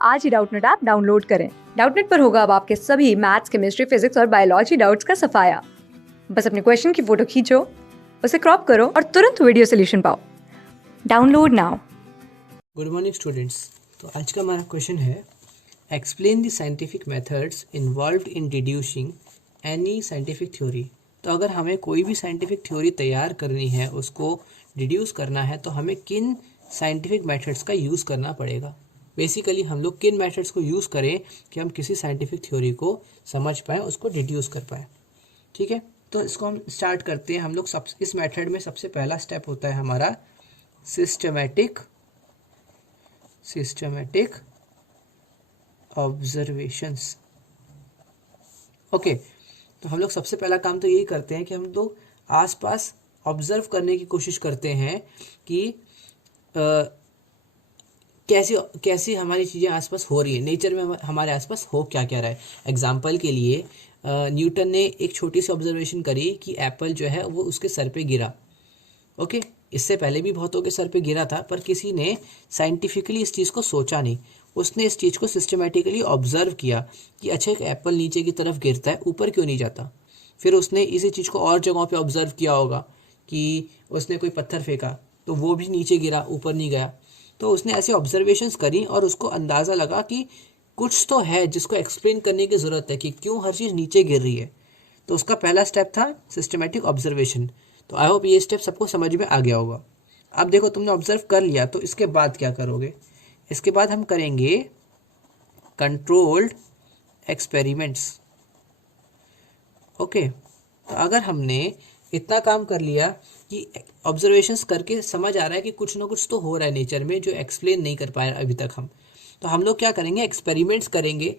आज ही Doubtnut app download करें। Doubtnut पर होगा अब आपके सभी मैथ्स, केमिस्ट्री, फिजिक्स और बायोलॉजी डाउट्स का सफाया। बस अपने क्वेश्चन की फोटो खींचो, उसे क्रॉप करो और तुरंत वीडियो सोल्यूशन पाओ। Download now. Good morning students. तो आज का हमारा क्वेश्चन है, explain the scientific methods involved in deducing any scientific theory. तो अगर हमें कोई भी साइंटिफिक थ्योरी तैयार करनी है, उसको डिड्यूस करना है, तो हमें किन साइंटिफिक मेथड्स का यूज़ करना पड़ेगा। बेसिकली हम लोग किन मेथड्स को यूज़ करें कि हम किसी साइंटिफिक थ्योरी को समझ पाएँ, उसको डिड्यूस कर पाएँ। ठीक है, तो इसको हम स्टार्ट करते हैं। हम लोग इस मेथड में सबसे पहला स्टेप होता है हमारा सिस्टमैटिक ऑब्जर्वेशंस। ओके, तो हम लोग सबसे पहला काम तो यही करते हैं कि हम लोग आसपास ऑब्जर्व करने की कोशिश करते हैं कि कैसी हमारी चीज़ें आसपास हो रही है, नेचर में हमारे आसपास हो क्या क्या रहा है। एग्जाम्पल के लिए न्यूटन ने एक छोटी सी ऑब्जर्वेशन करी कि एप्पल जो है वो उसके सर पे गिरा। ओके, इससे पहले भी बहुतों के सर पे गिरा था, पर किसी ने साइंटिफिकली इस चीज़ को सोचा नहीं। उसने इस चीज़ को सिस्टमेटिकली ऑब्जर्व किया कि अच्छा, एक एप्पल नीचे की तरफ गिरता है, ऊपर क्यों नहीं जाता। फिर उसने इसी चीज़ को और जगहों पे ऑब्जर्व किया होगा कि उसने कोई पत्थर फेंका तो वो भी नीचे गिरा, ऊपर नहीं गया। तो उसने ऐसी ऑब्जर्वेशंस करी और उसको अंदाज़ा लगा कि कुछ तो है जिसको एक्सप्लेन करने की ज़रूरत है कि क्यों हर चीज़ नीचे गिर रही है। तो उसका पहला स्टेप था सिस्टमेटिक ऑब्जर्वेशन। तो आई होप ये स्टेप सबको समझ में आ गया होगा। अब देखो, तुमने ऑब्जर्व कर लिया, तो इसके बाद क्या करोगे। इसके बाद हम करेंगे कंट्रोल्ड एक्सपेरिमेंट्स। ओके, तो अगर हमने इतना काम कर लिया कि ऑब्जर्वेशंस करके समझ आ रहा है कि कुछ ना कुछ तो हो रहा है नेचर में जो एक्सप्लेन नहीं कर पाए अभी तक हम, तो हम लोग क्या करेंगे, एक्सपेरिमेंट्स करेंगे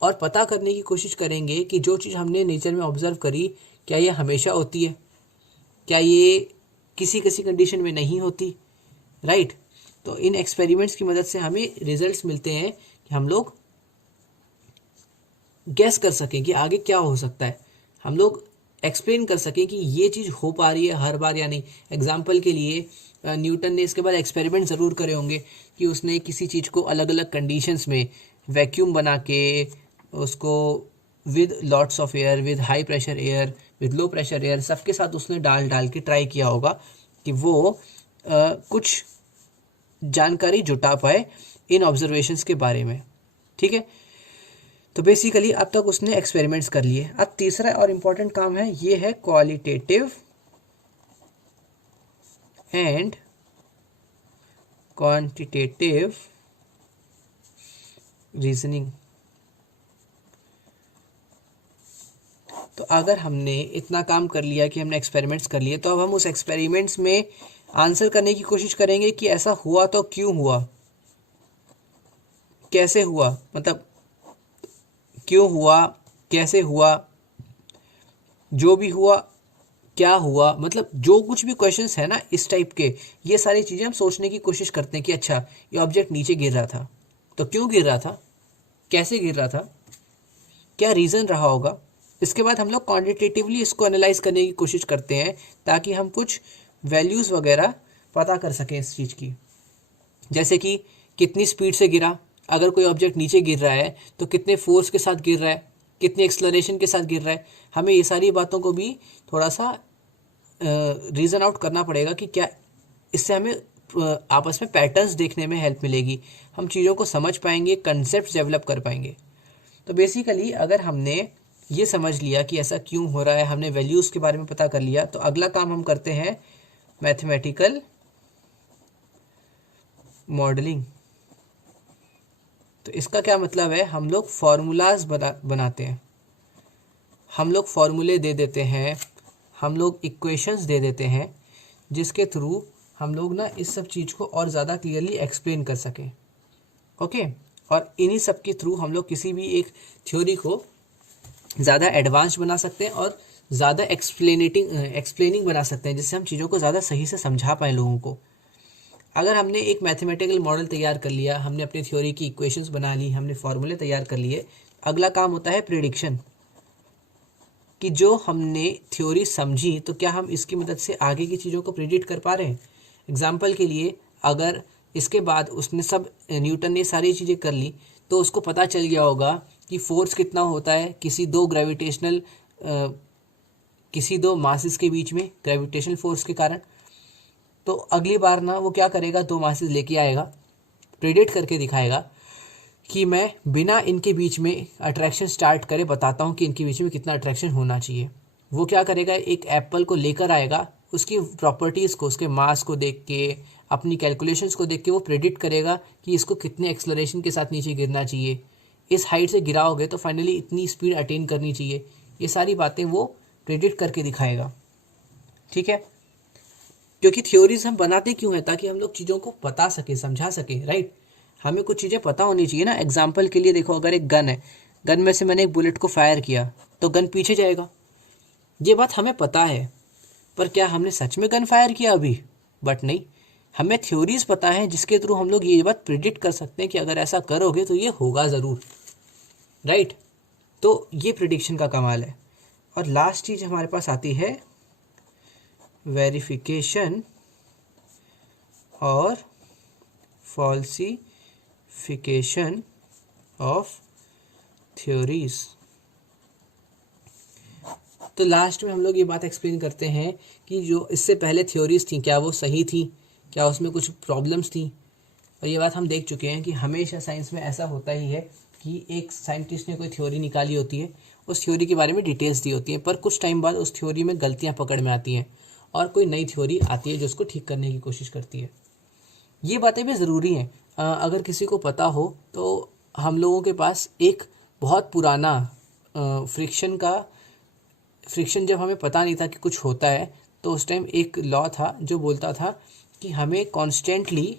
और पता करने की कोशिश करेंगे कि जो चीज़ हमने नेचर में ऑब्जर्व करी, क्या ये हमेशा होती है, क्या ये किसी किसी कंडीशन में नहीं होती। राइट, तो इन एक्सपेरिमेंट्स की मदद से हमें रिजल्ट्स मिलते हैं कि हम लोग गैस कर सकें कि आगे क्या हो सकता है, हम लोग एक्सप्लेन कर सकें कि ये चीज़ हो पा रही है हर बार या नहीं। एग्जाम्पल के लिए न्यूटन ने इसके बाद एक्सपेरिमेंट ज़रूर करे होंगे कि उसने किसी चीज़ को अलग अलग कंडीशंस में वैक्यूम बना के उसको with lots of air, with high pressure air, with low pressure air, सबके साथ उसने डाल के ट्राई किया होगा कि वो कुछ जानकारी जुटा पाए इन ऑब्जर्वेशंस के बारे में। ठीक है, तो बेसिकली अब तक उसने एक्सपेरिमेंट्स कर लिए। अब तीसरा और इम्पॉर्टेंट काम है, ये है क्वालिटेटिव एंड क्वांटिटेटिव रीजनिंग। तो अगर हमने इतना काम कर लिया कि हमने एक्सपेरिमेंट्स कर लिए, तो अब हम उस एक्सपेरिमेंट्स में आंसर करने की कोशिश करेंगे कि ऐसा हुआ तो क्यों हुआ, कैसे हुआ, मतलब क्यों हुआ, कैसे हुआ, जो भी हुआ, क्या हुआ, मतलब जो कुछ भी क्वेश्चंस है ना इस टाइप के, ये सारी चीज़ें हम सोचने की कोशिश करते हैं कि अच्छा, ये ऑब्जेक्ट नीचे गिर रहा था तो क्यों गिर रहा था, कैसे गिर रहा था, क्या रीज़न रहा होगा। इसके बाद हम लोग क्वांटिटेटिवली इसको एनालाइज करने की कोशिश करते हैं ताकि हम कुछ वैल्यूज़ वगैरह पता कर सकें इस चीज़ की। जैसे कि कितनी स्पीड से गिरा, अगर कोई ऑब्जेक्ट नीचे गिर रहा है तो कितने फोर्स के साथ गिर रहा है, कितने एक्सलरेशन के साथ गिर रहा है। हमें ये सारी बातों को भी थोड़ा सा रीज़न आउट करना पड़ेगा कि क्या, इससे हमें आपस में पैटर्न्स देखने में हेल्प मिलेगी, हम चीज़ों को समझ पाएंगे, कंसेप्ट डेवलप कर पाएंगे। तो बेसिकली अगर हमने ये समझ लिया कि ऐसा क्यों हो रहा है, हमने वैल्यूज़ के बारे में पता कर लिया, तो अगला काम हम करते हैं मैथमेटिकल मॉडलिंग। तो इसका क्या मतलब है, हम लोग फार्मूलाज बनाते हैं, हम लोग फार्मूले दे देते हैं, हम लोग इक्वेशंस दे देते हैं, जिसके थ्रू हम लोग ना इस सब चीज़ को और ज़्यादा क्लियरली एक्सप्लेन कर सकें। ओके, और इन्हीं सब के थ्रू हम लोग किसी भी एक थ्योरी को ज़्यादा एडवांस बना सकते हैं और ज़्यादा एक्सप्लेनिंग बना सकते हैं, जिससे हम चीज़ों को ज़्यादा सही से समझा पाएँ लोगों को। अगर हमने एक मैथमेटिकल मॉडल तैयार कर लिया, हमने अपनी थ्योरी की इक्वेशंस बना ली, हमने फॉर्मूले तैयार कर लिए, अगला काम होता है प्रिडिक्शन, कि जो हमने थ्योरी समझी तो क्या हम इसकी मदद से आगे की चीज़ों को प्रिडिक्ट कर पा रहे हैं। एग्जाम्पल के लिए, अगर इसके बाद उसने न्यूटन ने सारी चीज़ें कर ली, तो उसको पता चल गया होगा कि फोर्स कितना होता है किसी दो मासेस के बीच में ग्रेविटेशनल फोर्स के कारण। तो अगली बार ना वो क्या करेगा, दो मासेस लेके आएगा, प्रेडिक्ट करके दिखाएगा कि मैं बिना इनके बीच में अट्रैक्शन स्टार्ट करे बताता हूँ कि इनके बीच में कितना अट्रैक्शन होना चाहिए। वो क्या करेगा, एक एप्पल को लेकर आएगा, उसकी प्रॉपर्टीज़ को, उसके मास को देख के, अपनी कैलकुलेशंस को देख के वो प्रेडिक्ट करेगा कि इसको कितने एक्सलरेशन के साथ नीचे गिरना चाहिए, इस हाइट से गिराओगे तो फाइनली इतनी स्पीड अटेन करनी चाहिए। ये सारी बातें वो प्रेडिक्ट करके दिखाएगा। ठीक है, क्योंकि थ्योरीज हम बनाते क्यों हैं, ताकि हम लोग चीज़ों को बता सके, समझा सके, राइट। हमें कुछ चीज़ें पता होनी चाहिए ना। एग्जाम्पल के लिए देखो, अगर एक गन है, गन में से मैंने एक बुलेट को फायर किया तो गन पीछे जाएगा, ये बात हमें पता है। पर क्या हमने सच में गन फायर किया अभी? बट नहीं, हमें थ्योरीज पता है जिसके थ्रू हम लोग ये बात प्रिडिक्ट कर सकते हैं कि अगर ऐसा करोगे तो ये होगा ज़रूर, राइट। तो ये प्रिडिक्शन का कमाल है। और लास्ट चीज़ हमारे पास आती है वेरिफिकेशन और फॉल्सिफिकेशन ऑफ थ्योरीज। तो लास्ट में हम लोग ये बात एक्सप्लेन करते हैं कि जो इससे पहले थ्योरीज थी, क्या वो सही थी, क्या उसमें कुछ प्रॉब्लम्स थी। और ये बात हम देख चुके हैं कि हमेशा साइंस में ऐसा होता ही है कि एक साइंटिस्ट ने कोई थ्योरी निकाली होती है, उस थ्योरी के बारे में डिटेल्स दी होती हैं, पर कुछ टाइम बाद उस थ्योरी में गलतियां पकड़ में आती हैं और कोई नई थ्योरी आती है जो उसको ठीक करने की कोशिश करती है। ये बातें भी ज़रूरी हैं। अगर किसी को पता हो तो हम लोगों के पास एक बहुत पुराना फ्रिक्शन जब हमें पता नहीं था कि कुछ होता है, तो उस टाइम एक लॉ था जो बोलता था कि हमें कॉन्स्टेंटली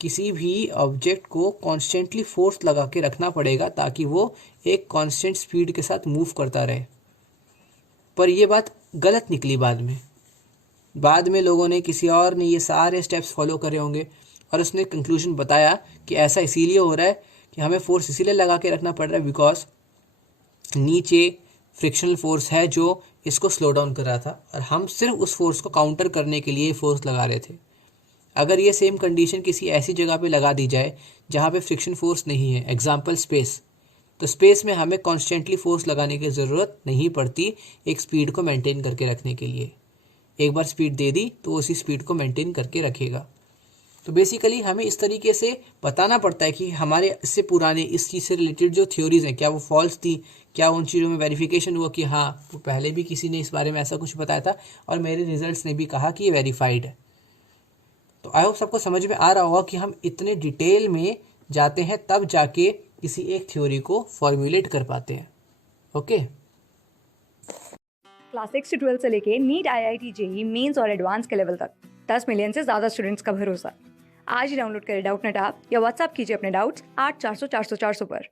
किसी भी ऑब्जेक्ट को कॉन्स्टेंटली फोर्स लगा के रखना पड़ेगा ताकि वो एक कांस्टेंट स्पीड के साथ मूव करता रहे। पर ये बात गलत निकली बाद में लोगों ने, किसी और ने ये सारे स्टेप्स फॉलो करे होंगे और उसने कंक्लूजन बताया कि ऐसा इसीलिए हो रहा है कि हमें फोर्स इसीलिए लगा के रखना पड़ रहा है बिकॉज नीचे फ्रिक्शनल फोर्स है जो इसको स्लो डाउन कर रहा था और हम सिर्फ उस फोर्स को काउंटर करने के लिए फोर्स लगा रहे थे। अगर ये सेम कंडीशन किसी ऐसी जगह पे लगा दी जाए जहाँ पे फ्रिक्शन फोर्स नहीं है, एग्जांपल स्पेस, तो स्पेस में हमें कॉन्स्टेंटली फोर्स लगाने की ज़रूरत नहीं पड़ती एक स्पीड को मेंटेन करके रखने के लिए। एक बार स्पीड दे दी तो उसी स्पीड को मेंटेन करके रखेगा। तो बेसिकली हमें इस तरीके से बताना पड़ता है कि हमारे इससे पुराने इस चीज़ से रिलेटेड जो थ्योरीज हैं, क्या वो फॉल्स थी, क्या उन चीज़ों में वेरिफिकेशन हुआ कि हाँ वो पहले भी किसी ने इस बारे में ऐसा कुछ बताया था और मेरे रिजल्ट्स ने भी कहा कि ये वेरीफाइड है। तो आई होप सबको समझ में आ रहा होगा कि हम इतने डिटेल में जाते हैं तब जाके किसी एक थ्योरी को फॉर्मुलेट कर पाते हैं। ओके। क्लास 6 से 12 से लेके नीट, IIT, JEE मेंस और एडवांस के लेवल तक 10 मिलियन से ज़्यादा स्टूडेंट्स का भरोसा। आज ही डाउनलोड करें डाउटनेट ऐप या व्हाट्सएप कीजिए अपने डाउट्स 8400 400 400 पर।